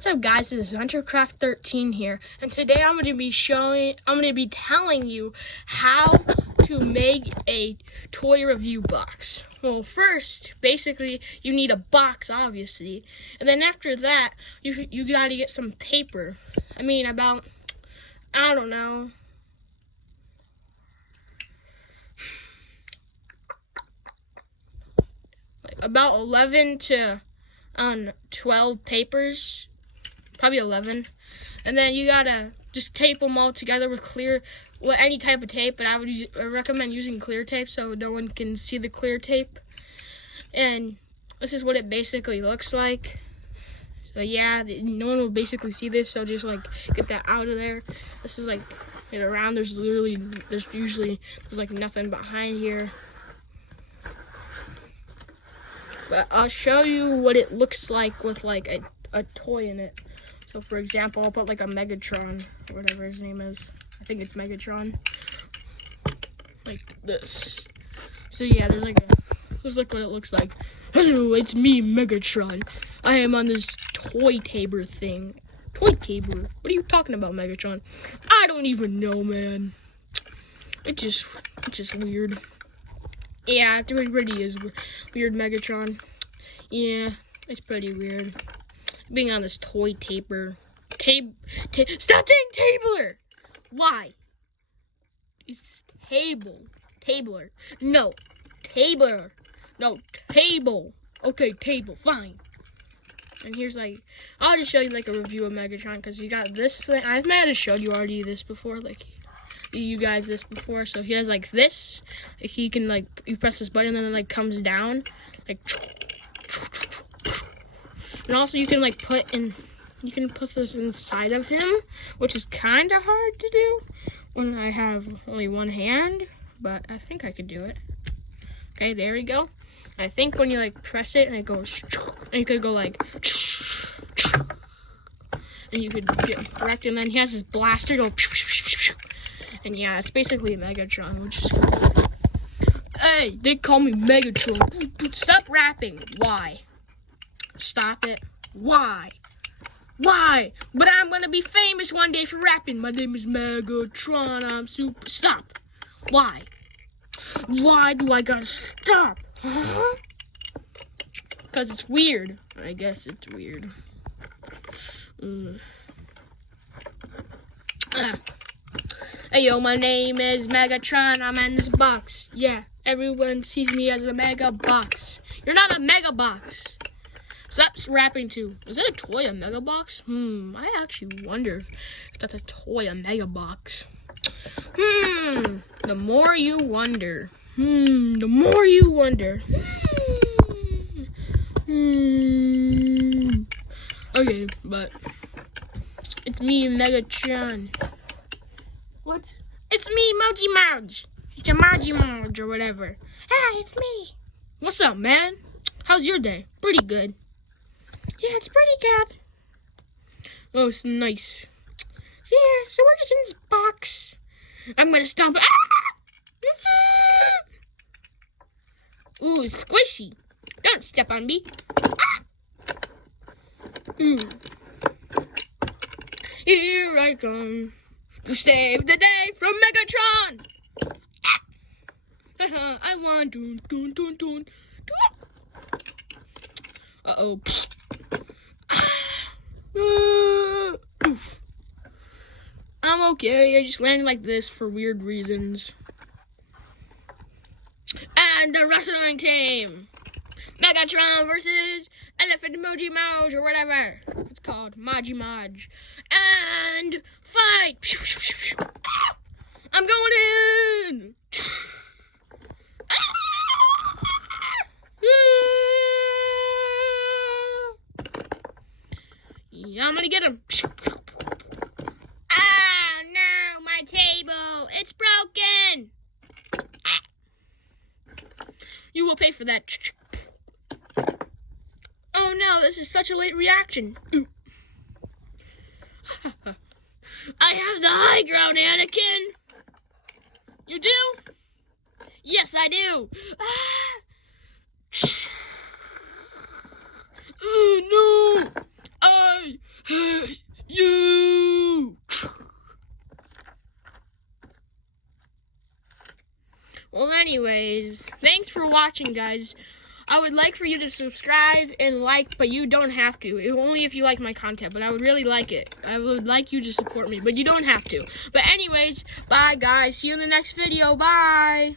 What's up, guys? This is HunterCraft13 here, and today I'm going to be telling you how to make a toy review box. Well, first, basically, you need a box, obviously, and then after that, you got to get some paper. I mean, I don't know, about 11 to 12 papers. Probably 11, and then you gotta just tape them all together with any type of tape, but I recommend using clear tape so no one can see the clear tape. And this is what it basically looks like. So yeah, no one will basically see this, so just like get that out of there. This is like around. There's usually like nothing behind here, but I'll show you what it looks like with like a toy in it. So for example, I'll put like a Megatron, or whatever his name is. I think it's Megatron. Like this. So yeah, this is like what it looks like. Hello, it's me, Megatron. I am on this toy taber thing. Toy taber? What are you talking about, Megatron? I don't even know, man. It's just weird. Yeah, it really is weird, Megatron. Yeah, it's pretty weird. Being on this toy taper. Stop saying tabler! Why? It's table. Tabler. No. Tabler. No, table. Okay, table. Fine. And here's like, I'll just show you like a review of Megatron, because you got this thing. I might have showed you already this before, like you guys this before. So he has like this. Like he can like, you press this button and then it like comes down. Like, and also you can like put this inside of him, which is kind of hard to do when I have only one hand, but I think I could do it. Okay, there we go. I think when you like press it and it goes, and you could go like, and you could get correct, and then he has his blaster go, and yeah, it's basically a Megatron, which is cool. Hey, they call me Megatron. Stop rapping. Why? Stop it. Why? Why? But I'm gonna be famous one day for rapping. My name is Megatron. I'm super. Stop. Why? Why do I gotta stop? Because it's weird. I guess it's weird. Hey yo, my name is Megatron. I'm in this box. Yeah, everyone sees me as a mega box. You're not a mega box. Stop rapping too. Is that a toy, a mega box? I actually wonder if that's a toy, a mega box. The more you wonder. The more you wonder. Okay, but it's me, Megatron. What? It's me, Moji Marge. It's a Moji Marge or whatever. Hi, it's me. What's up, man? How's your day? Pretty good. Yeah, it's pretty good. Oh, it's nice. Yeah, so we're just in this box. I'm gonna stomp it. Ooh, squishy. Don't step on me. Ooh. Here I come to save the day from Megatron. I want dun. Uh-oh. Oof. I'm okay. I just landed like this for weird reasons. And the wrestling team, Megatron versus Elephant Emoji Mouse or whatever it's called, Maji Maj, and fight. I'm going in. Yeah, I'm gonna get him. Ah, no, my table. It's broken. You will pay for that. Oh no, this is such a late reaction. I have the high ground, Anakin. You do? Yes, I do. Oh no. I Well, anyways, thanks for watching, guys. I would like for you to subscribe and like, but you don't have to. Only if you like my content, but I would really like it. I would like you to support me, but you don't have to. But anyways, bye, guys. See you in the next video. Bye.